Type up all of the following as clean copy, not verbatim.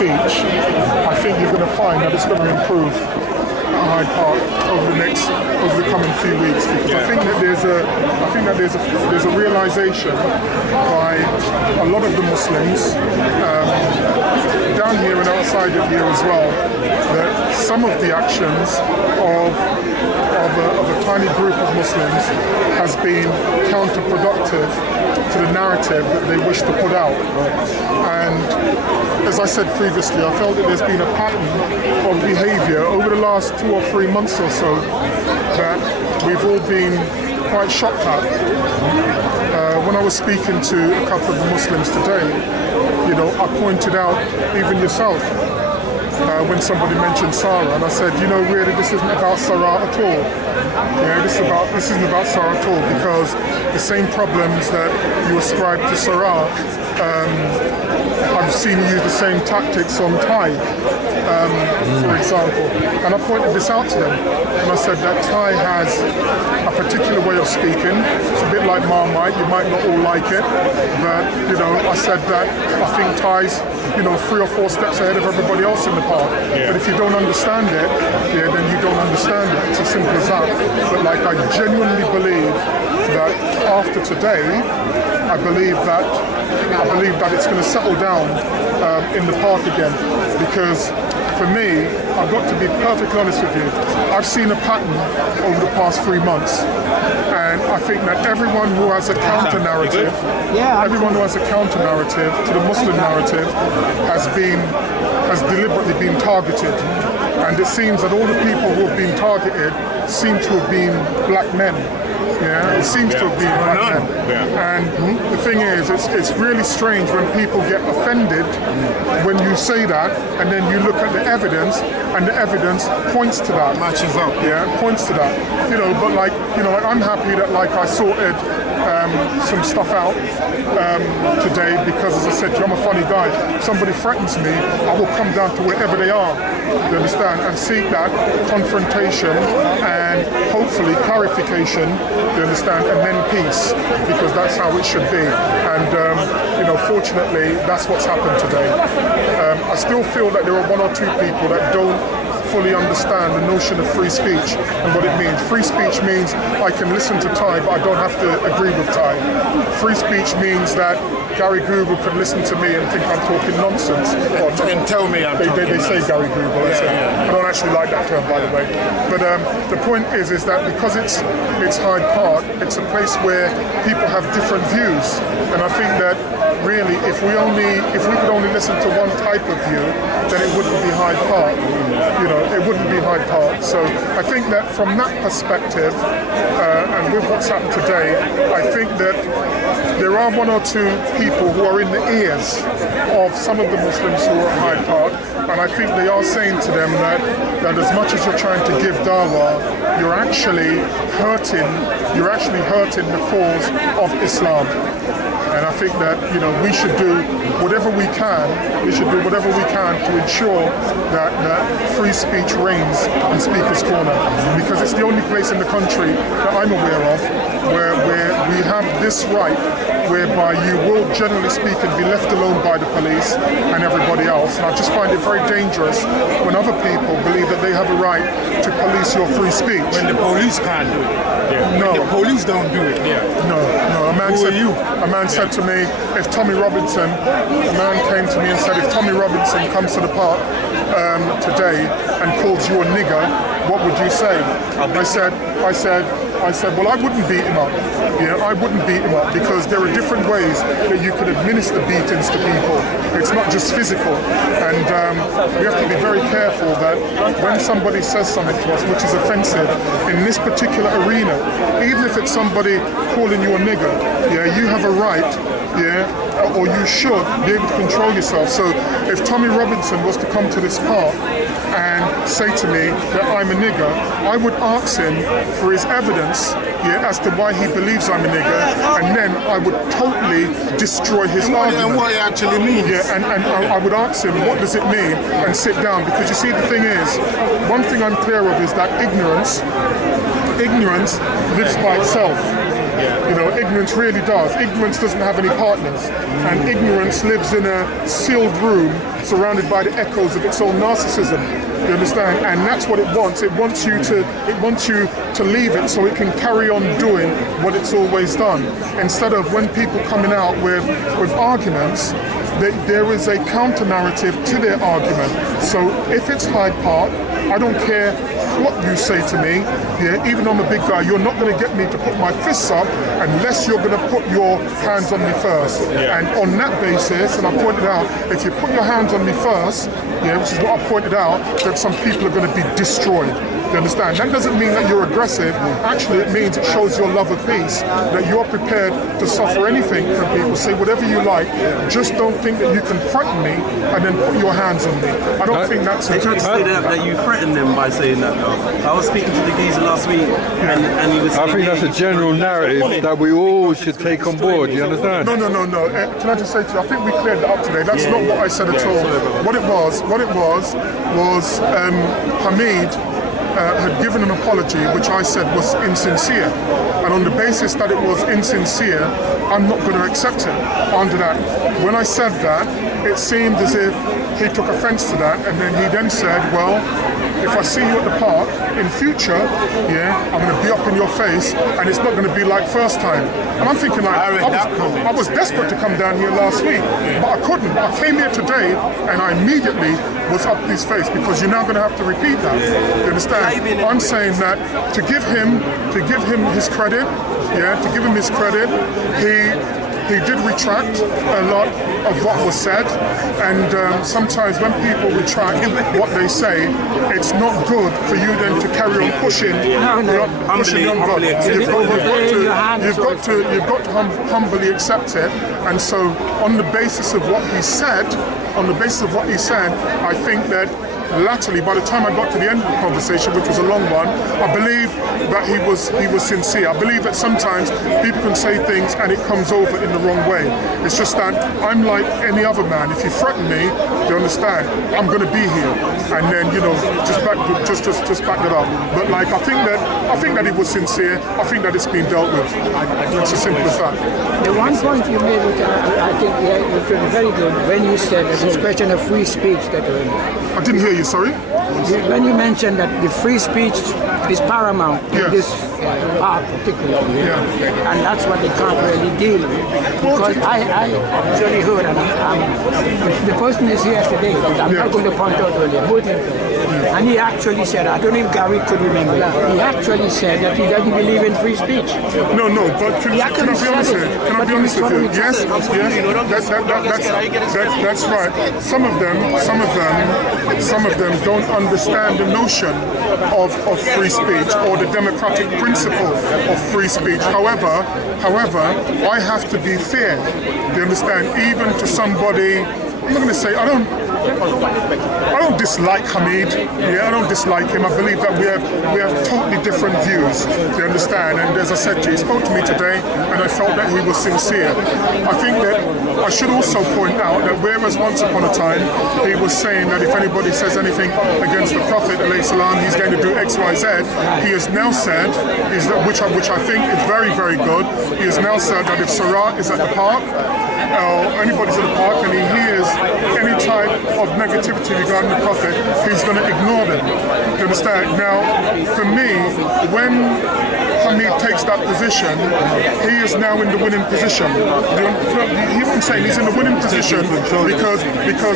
speech, I think you're going to find that it's going to improve at Hyde Park over the coming few weeks, because I think that there's a realization by a lot of the Muslims down here and outside of here as well, that some of the actions of a tiny group of Muslims has been counterproductive to the narrative that they wish to put out. And as I said previously, I felt that there's been a pattern of behaviour over the last 2 or 3 months or so that we've all been quite shocked at. When I was speaking to a couple of the Muslims today, you know, I pointed out, even yourself, when somebody mentioned Sarah, and I said, you know, really, this isn't about Sarah at all. Yeah, this isn't about Sarah at all, because the same problems that you ascribe to Sarah, I've seen you use the same tactics on Ty, for example. And I pointed this out to them, and I said that Ty has a particular way of speaking. It's a bit like Marmite, you might not all like it, but, you know, I said that I think Ty's, you know, 3 or 4 steps ahead of everybody else in the park. Yeah. But if you don't understand it, yeah, then you don't understand it. It's as simple as that. But like, I genuinely believe that after today, I believe that it's going to settle down in the park again, because for me, I've got to be perfectly honest with you, I've seen a pattern over the past 3 months, and I think that everyone who has a counter-narrative, to the Muslim narrative has deliberately been targeted. And it seems that all the people who have been targeted seem to have been black men. Yeah, it seems to have been black men. And the thing is, it's really strange when people get offended when you say that, and then you look at the evidence, and the evidence points to that. Matches up. Yeah, points to that. You know, but like, you know, I'm happy that like I sorted some stuff out today, because as I said to you, I'm a funny guy. If somebody threatens me, I will come down to wherever they are, you understand, and seek that confrontation and hopefully clarification, you understand, and then peace, because that's how it should be. And you know, fortunately, that's what's happened today. I still feel that there are 1 or 2 people that don't fully understand the notion of free speech and what it means. Free speech means I can listen to Ty, but I don't have to agree with Ty. Free speech means that Gary Google could listen to me and think I'm talking nonsense. And tell me I'm talking They say Gary Google. I don't actually like that term, by the way. But the point is that because it's Hyde Park, it's a place where people have different views, and I think that really, if we could only listen to one type of view, then it wouldn't be Hyde Park. You know, it wouldn't be Hyde Park. So I think that from that perspective, and with what's happened today, I think that there are 1 or 2 people who are in the ears of some of the Muslims who are at Hyde Park, and I think they are saying to them that as much as you're trying to give dawah, you're actually hurting the cause of Islam. And I think that, you know, we should do whatever we can. To ensure that free speech reigns in Speaker's Corner, because it's the only place in the country that I'm aware of where we have this right, whereby you will, generally speaking, be left alone by the police and everybody else. And I just find it very dangerous when other people believe that they have a right to police your free speech. When the police can't do it. Yeah. No. When the police don't do it. Yeah. No. A man said to me, if Tommy Robinson, a man came to me and said, if Tommy Robinson comes to the park today and calls you a nigger, what would you say? I said, well, I wouldn't beat him up. Yeah, I wouldn't beat him up, because there are different ways that you could administer beatings to people. It's not just physical. And we have to be very careful that when somebody says something to us which is offensive in this particular arena, even if it's somebody calling you a nigger, yeah, you have a right, yeah, or you should be able to control yourself. So if Tommy Robinson was to come to this park and say to me that I'm a nigger, I would ask him for his evidence, yeah, as to why he believes I'm a nigger, and then I would totally destroy his argument. And what it actually means. Yeah, and I would ask him, what does it mean, and sit down. Because you see, the thing is, one thing I'm clear of is that ignorance lives by itself. You know, ignorance really does. Ignorance doesn't have any partners, and ignorance lives in a sealed room surrounded by the echoes of its own narcissism. You understand? And that's what it wants. It wants you to leave it so it can carry on doing what it's always done. Instead of when people coming out with arguments, there is a counter narrative to their argument. So if it's Hyde Park, I don't care what you say to me, yeah, even though I'm a big guy, you're not going to get me to put my fists up unless you're going to put your hands on me first. Yeah. And on that basis, and I pointed out, if you put your hands on me first, yeah, which is what I pointed out, that some people are going to be destroyed. You understand? That doesn't mean that you're aggressive. Actually, it means it shows your love of peace, that you're prepared to suffer anything from people, say whatever you like, just don't think that you can threaten me and then put your hands on me. I don't think that's it. They tried to say that you threatened them by saying that, though. I was speaking to the geezer last week, and he was saying... I think that's a general narrative that we all should take on board, you understand? No. Can I just say to you, I think we cleared that up today. That's not what I said at all. What it was Hamid had given an apology which I said was insincere, and on the basis that it was insincere, I'm not going to accept it under that. When I said that, it seemed as if he took offence to that, and then he then said, well, if I see you at the park in future, yeah, I'm going to be up in your face, and it's not going to be like first time. And I'm thinking, like, I was desperate to come down here last week, but I couldn't. I came here today, and I immediately was up his face, because you're now going to have to repeat that. You understand? I'm saying that to give him his credit, yeah, to give him his credit, he did retract a lot of what was said, and sometimes when people retract what they say, it's not good for you then to carry on pushing the envelope. You've got to humbly accept it, and so on the basis of what he said, I think that latterly, by the time I got to the end of the conversation, which was a long one, I believe that he was sincere. I believe that sometimes people can say things and it comes over in the wrong way. It's just that I'm like any other man. If you threaten me, you understand, I'm going to be here, and then just back it up. But like I think that he was sincere. I think that it's been dealt with. It's as simple as that. The one point you made, which I think was very good, when you said that this question of free speech that I didn't hear you. Sorry? When you mentioned that the free speech is paramount in this part particularly, and that's what they can't really deal with. Because I actually heard, and the person is here today, but I'm not going to point out earlier, and he actually said, I don't know if Gary could remember, he actually said that he doesn't believe in free speech. No, but can I be honest with you? Can I be honest with you? Yes, that's right. Some of them don't understand the notion of free speech or the democratic principle of free speech. However, I have to be fair. Do you understand? Even to somebody, I'm not going to say I don't dislike Hamid. Yeah, I don't dislike him. I believe that we have totally different views. Do you understand? And as I said to you, he spoke to me today, and I felt that he was sincere. I think that I should also point out that whereas once upon a time he was saying that if anybody says anything against the Prophet ﷺ, he's going to do X, Y, Z, he has now said, which I think is very, very good. He has now said that if Sarat is at the park, anybody's at the park and he hears any type of negativity regarding the Prophet, he's going to ignore them. You understand? Now, for me, when Hamid takes that position, he is now in the winning position. You know what I'm saying? He's in the winning position because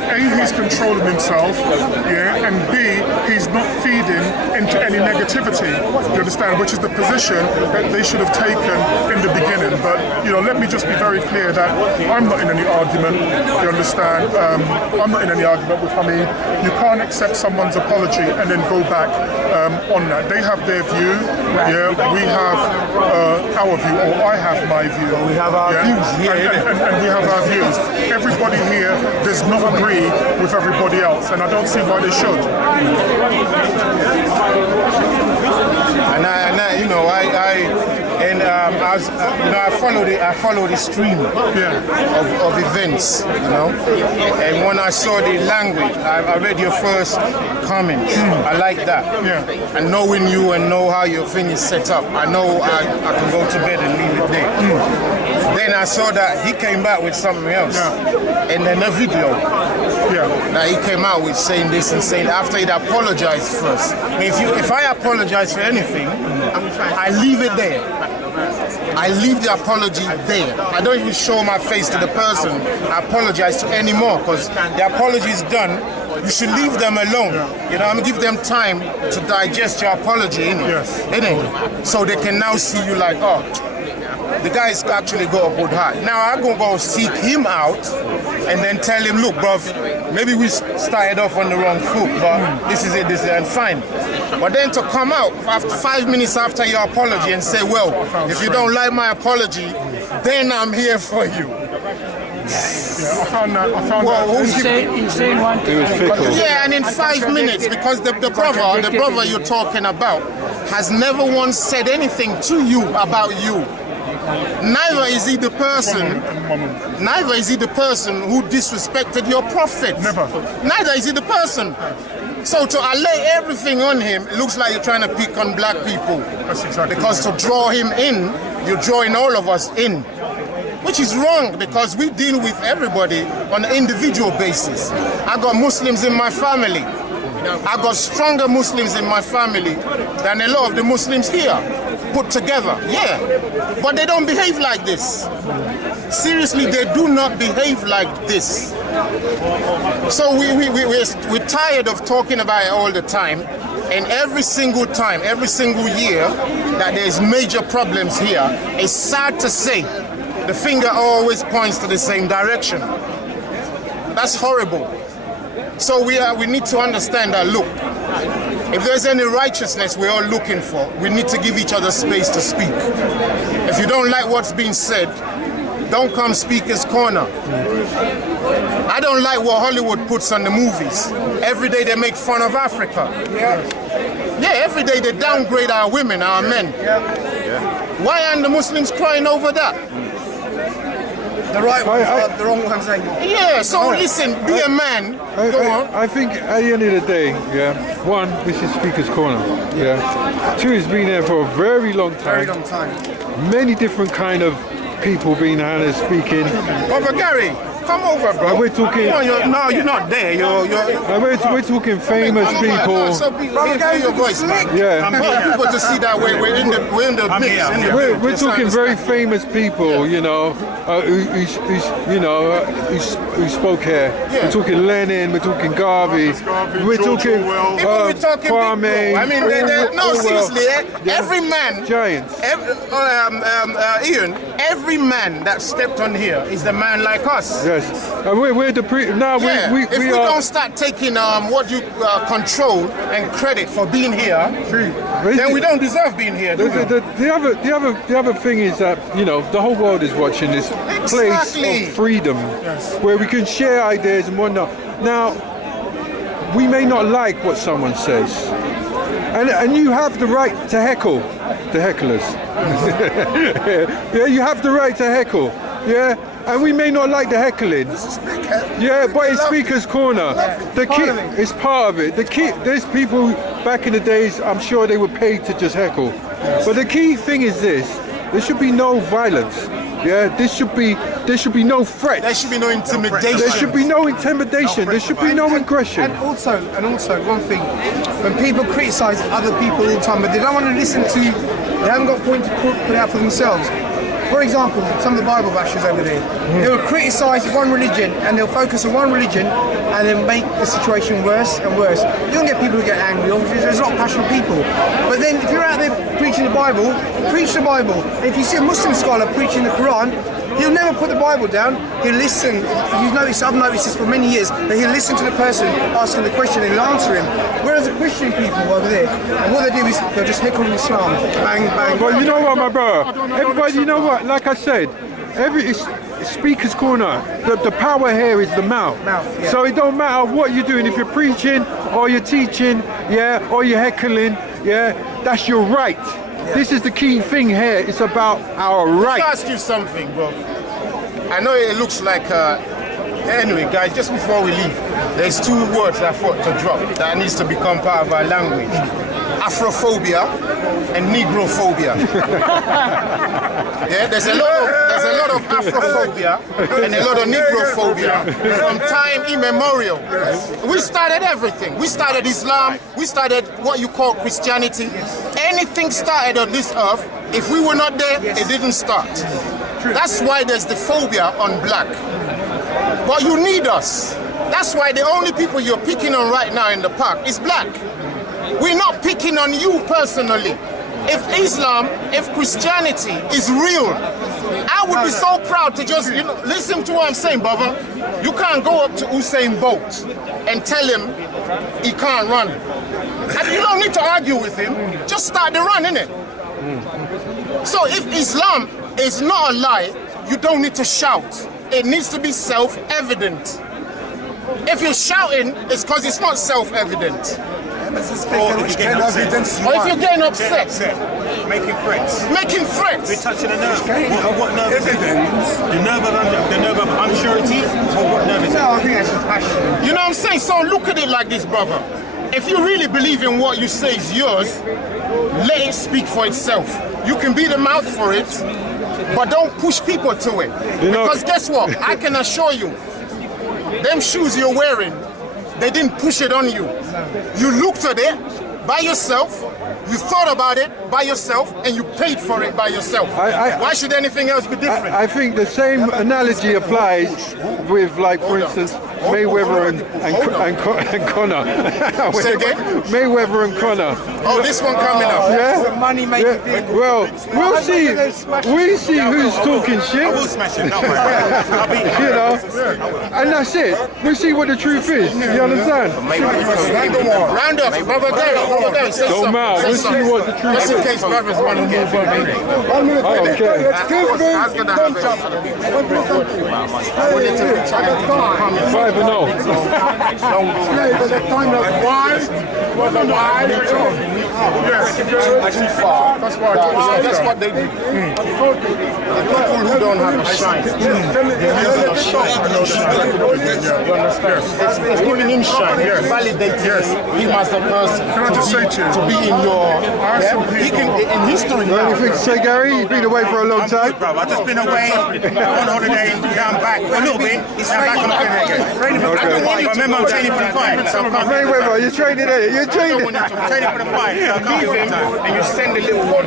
A, he's controlling himself, yeah, and B, he's not feeding into any negativity. You understand? Which is the position that they should have taken in the beginning. But let me just be very clear that I'm not in any argument. You understand? I'm not in any argument with Hamid. You can't accept someone's apology and then go back on that. They have their view. Yeah, we have our view, or I have my view. We have our views here, and we have our views. Everybody here does not agree with everybody else, and I don't see why they should. And I and I follow the stream of events, you know. And when I saw the language, I read your first comments. I like that. Yeah. And knowing you and know how your thing is set up, I know I can go to bed and leave it there. Then I saw that he came back with something else, and then a video. Now he came out with saying this and saying after he'd apologized first. If I apologize for anything, I leave it there. I leave the apology there. I don't even show my face to the person I apologize to anymore, because the apology is done. You should leave them alone. You know, I'm gonna give them time to digest your apology, innit? So they can now see you like, oh, the guy's actually got a good heart. Now I'm gonna go seek him out and then tell him, look, bruv, maybe we started off on the wrong foot, but this is it, and fine. But then to come out after 5 minutes after your apology and say, well, if you don't like my apology, then I'm here for you. I found that. He's saying one thing. Yeah, and in 5 minutes, because the brother you're talking about has never once said anything to you about you. Neither is he the person. Neither is he the person who disrespected your prophet. Never. Neither is he the person. So to allay everything on him, it looks like you're trying to pick on black people. That's exactly because to draw him in, you're drawing all of us in. Which is wrong, because we deal with everybody on an individual basis. I got Muslims in my family. I got stronger Muslims in my family than a lot of the Muslims here put together. Yeah, but they don't behave like this. Seriously, they do not behave like this. So we're tired of talking about it all the time. And every single time, every single year that there's major problems here, it's sad to say, the finger always points to the same direction. That's horrible. So we need to understand that, look, if there's any righteousness we're all looking for, we need to give each other space to speak. If you don't like what's being said, don't come Speaker's Corner. I don't like what Hollywood puts on the movies. Every day they make fun of Africa. Yeah, every day they downgrade our women, our men. Why aren't the Muslims crying over that? The right ones, the wrong ones ain't. Yeah, so listen, be a man. Go on. I think at the end of the day, one, this is Speaker's Corner. Two, it's been there for a very long time. Very long time. Many different kind of people being out there speaking. Brother Gary, come over, bro. We're talking. No, you're not there. We're talking famous people. So Brother Gary, your voice, man. Yeah. People to see that we're in the mix. We're talking very famous people, you know, who spoke here. We're talking Lenin. We're talking Garvey. We're talking Kwame. I mean, no, seriously, every man. Giants. Ian, every man that stepped on here is the man like us. Yes. We're the if we don't start taking what you control and credit for being here, then we don't deserve being here. The other thing is that, you know, the whole world is watching this place of freedom, where we can share ideas and whatnot. Now, we may not like what someone says, and you have the right to heckle the hecklers. Yeah, you have the right to heckle. Yeah. And we may not like the heckling. Yeah, but it's Speaker's Corner. The key is part of it. There's people back in the days, I'm sure they were paid to just heckle. But the key thing is this: there should be no violence. Yeah, there should be no threat. There should be no intimidation. There should be no intimidation. There should be no aggression. And also, one thing: when people criticise other people all the time, but they don't want to listen to, they haven't got a point to put out for themselves. For example, some of the Bible bashers over there, they will criticise one religion and they'll focus on one religion and then make the situation worse and worse. You don't get people who get angry, obviously there's a lot of passionate people. But then if you're out there preaching the Bible, preach the Bible. And if you see a Muslim scholar preaching the Quran, he'll never put the Bible down, he'll listen. I've noticed this for many years, that he'll listen to the person asking the question and he'll answer him. Whereas the Christian people over there, and what they do is they'll just heckle Islam, bang, bang. But you know what, my brother? Everybody, you know what? Like I said, it's Speaker's Corner. The power here is the mouth. So it don't matter what you're doing. If you're preaching or you're teaching, or you're heckling, that's your right. This is the key thing here. It's about our Let me rights. ask you something, bro. I know it looks like. Anyway, guys, just before we leave, there's two words I thought to drop that needs to become part of our language: Afro-phobia and Negrophobia. Yeah, there's a lot of Afro-phobia and a lot of Negrophobia from time immemorial. We started everything. We started Islam. We started what you call Christianity. Anything started on this earth, if we were not there, it didn't start. That's why there's the phobia on black. But you need us. That's why the only people you're picking on right now in the park is black. We're not picking on you personally. If Islam, if Christianity is real, I would be so proud to just, listen to what I'm saying, brother. You can't go up to Usain Bolt and tell him he can't run. And you don't need to argue with him. Just start the run, innit? So if Islam is not a lie, you don't need to shout. It needs to be self-evident. If you're shouting, it's because it's not self-evident. Or if you're getting upset. Making threats. Making threats. We're touching a nerve. What nerve is it? The nerve of unsurety? Or what nerve is it? No, I think that's just passion. You know what I'm saying? So look at it like this, brother. If you really believe in what you say is yours, let it speak for itself. You can be the mouth for it, but don't push people to it. Because guess what? I can assure you, them shoes you're wearing, they didn't push it on you. You looked at it by yourself, you thought about it by yourself, and you paid for it by yourself. Why should anything else be different? I think the same analogy applies with, like, for instance, Mayweather and Conor. Say again? Mayweather and Conor. Oh, this one coming up. Yeah? Money making thing. Well, we'll see. We see who's talking shit. I will smash him, don't worry. You know, and that's it. We see what the truth is. You understand? Round up, brother Gary, say Don't something. matter. Say We'll see something. what the truth Just in is. case brothers want to move on. Okay. I was gonna have I wanted to reach out and comment. 5-0. Too far. That's what they do. The people who don't have a shine, they're using a shine. You understand? It's giving him shine. Validating him as a person. Can I just say to you? To be in your... He can, in history now. Anything to say, Gary? You've been away for a long time. Bro, I've just been away on holiday. Yeah, I'm back for a little bit. I'm back on the again. I remember I'm training for the fight. So I can't Mayweather, you're training, ain't you? You're training. I'm training for the fight. So I can't Leave him and you send the little one.